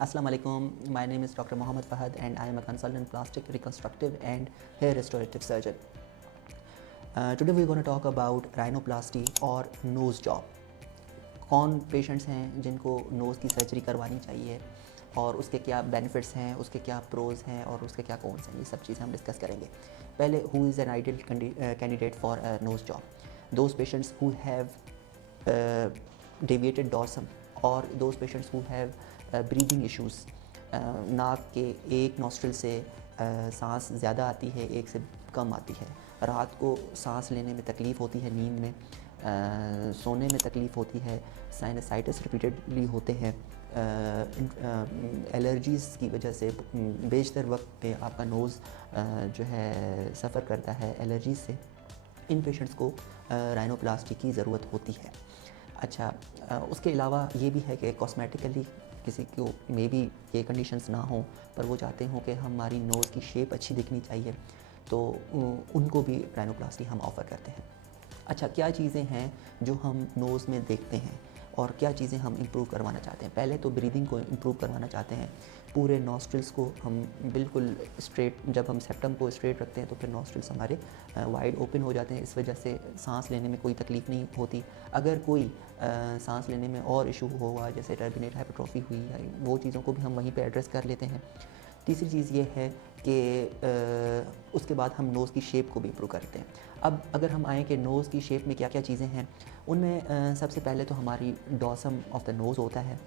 Assalamu alaikum. My name is Dr. Mohammed Fahad and I am a consultant plastic reconstructive and hair restorative surgeon. Today we're going to talk about rhinoplasty और nose job. कौन patients हैं जिनको nose की surgery करवानी चाहिए और उसके क्या बेनिफिट्स हैं, उसके क्या प्रोज हैं और उसके क्या कॉन्स हैं, ये सब चीज़ें हम डिस्कस करेंगे. पहले who is an ideal candidate for a nose job? Those patients who have deviated dorsum और those patients who have breathing issues. नाक के एक नॉस्ट्रिल से सांस ज़्यादा आती है, एक से कम आती है. रात को सांस लेने में तकलीफ़ होती है, नींद में सोने में तकलीफ़ होती है. साइनसाइटिस रिपीटेडली होते हैं. एलर्जीज़ की वजह से बेशतर वक्त पे आपका नोज़ जो है सफ़र करता है एलर्जीज़ से. इन पेशेंट्स को राइनोप्लास्टी की ज़रूरत होती है. अच्छा, उसके अलावा ये भी है कि कॉस्मेटिकली किसी को मे बी ये कंडीशंस ना हों पर वो चाहते हों कि हमारी नोज़ की शेप अच्छी दिखनी चाहिए, तो उनको भी राइनोप्लास्टी हम ऑफ़र करते हैं. अच्छा, क्या चीज़ें हैं जो हम नोज़ में देखते हैं और क्या चीज़ें हम इम्प्रूव करवाना चाहते हैं? पहले तो ब्रीदिंग को इम्प्रूव करवाना चाहते हैं. पूरे नॉस्ट्रिल्स को हम बिल्कुल स्ट्रेट, जब हम सेप्टम को स्ट्रेट रखते हैं तो फिर नॉस्ट्रिल्स हमारे वाइड ओपन हो जाते हैं. इस वजह से सांस लेने में कोई तकलीफ़ नहीं होती. अगर कोई सांस लेने में और इशू हुआ जैसे टर्बिनेट हाइपरट्रॉफी हुई या वो चीज़ों को भी हम वहीं पे एड्रेस कर लेते हैं. तीसरी चीज़ ये है कि उसके बाद हम नोज़ की शेप को भी इम्प्रूव करते हैं. अब अगर हम आएँ कि नोज़ की शेप में क्या क्या चीज़ें हैं, उनमें सबसे पहले तो हमारी डॉर्सम ऑफ द नोज़ होता है,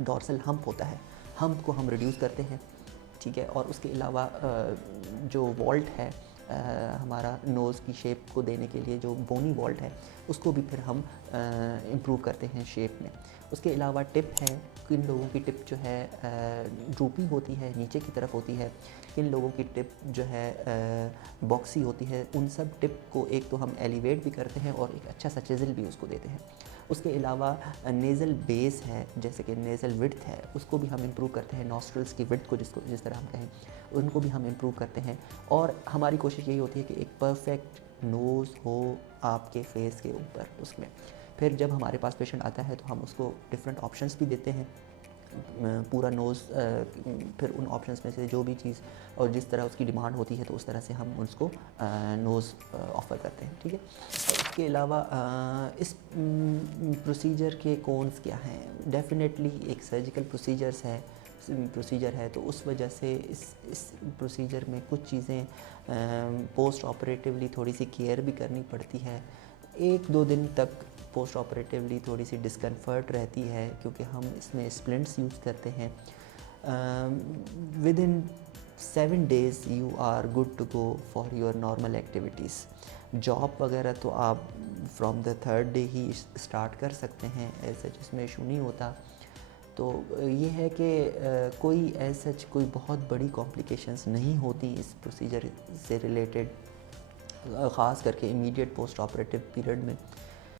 डॉर्सल हम्प होता है. हम्प को हम रिड्यूस करते हैं, ठीक है. और उसके अलावा जो वॉल्ट है हमारा नोज़ की शेप को देने के लिए, जो बोनी वॉल्ट है, उसको भी फिर हम इम्प्रूव करते हैं शेप में. उसके अलावा टिप है. किन लोगों की टिप जो है ड्रूपी होती है, नीचे की तरफ होती है. किन लोगों की टिप जो है बॉक्सी होती है. उन सब टिप को एक तो हम एलिवेट भी करते हैं और एक अच्छा सा चिज़ल भी उसको देते हैं. उसके अलावा नेज़ल बेस है, जैसे कि नेज़ल विड्थ है, उसको भी हम इम्प्रूव करते हैं. नॉस्ट्रल्स की विड्थ को जिस तरह हम कहें, उनको भी हम इम्प्रूव करते हैं. और हमारी कोशिश यही होती है कि एक परफेक्ट नोज़ हो आपके फेस के ऊपर. उसमें फिर जब हमारे पास पेशेंट आता है तो हम उसको डिफरेंट ऑप्शंस भी देते हैं. पूरा नोज़ फिर उन ऑप्शंस में से जो भी चीज़ और जिस तरह उसकी डिमांड होती है तो उस तरह से हम उसको नोज़ ऑफ़र करते हैं, ठीक है. इसके अलावा इस प्रोसीजर के कॉन्स क्या हैं? डेफिनेटली एक सर्जिकल प्रोसीजर है, तो उस वजह से इस प्रोसीजर में कुछ चीज़ें पोस्ट ऑपरेटिवली थोड़ी सी केयर भी करनी पड़ती है. 1-2 दिन तक पोस्ट ऑपरेटिवली थोड़ी सी डिस्कम्फर्ट रहती है क्योंकि हम इसमें स्प्लिंट्स यूज़ करते हैं. Within 7 days you are good to go for your normal activities. Job वगैरह तो आप फ्रॉम द 3rd day ही स्टार्ट कर सकते हैं, ऐसा जिसमें इशू नहीं होता. तो ये है कि कोई सच कोई बहुत बड़ी कॉम्प्लिकेशंस नहीं होती इस प्रोसीजर से रिलेटेड, ख़ास करके इमीडिएट पोस्ट ऑपरेटिव पीरियड में.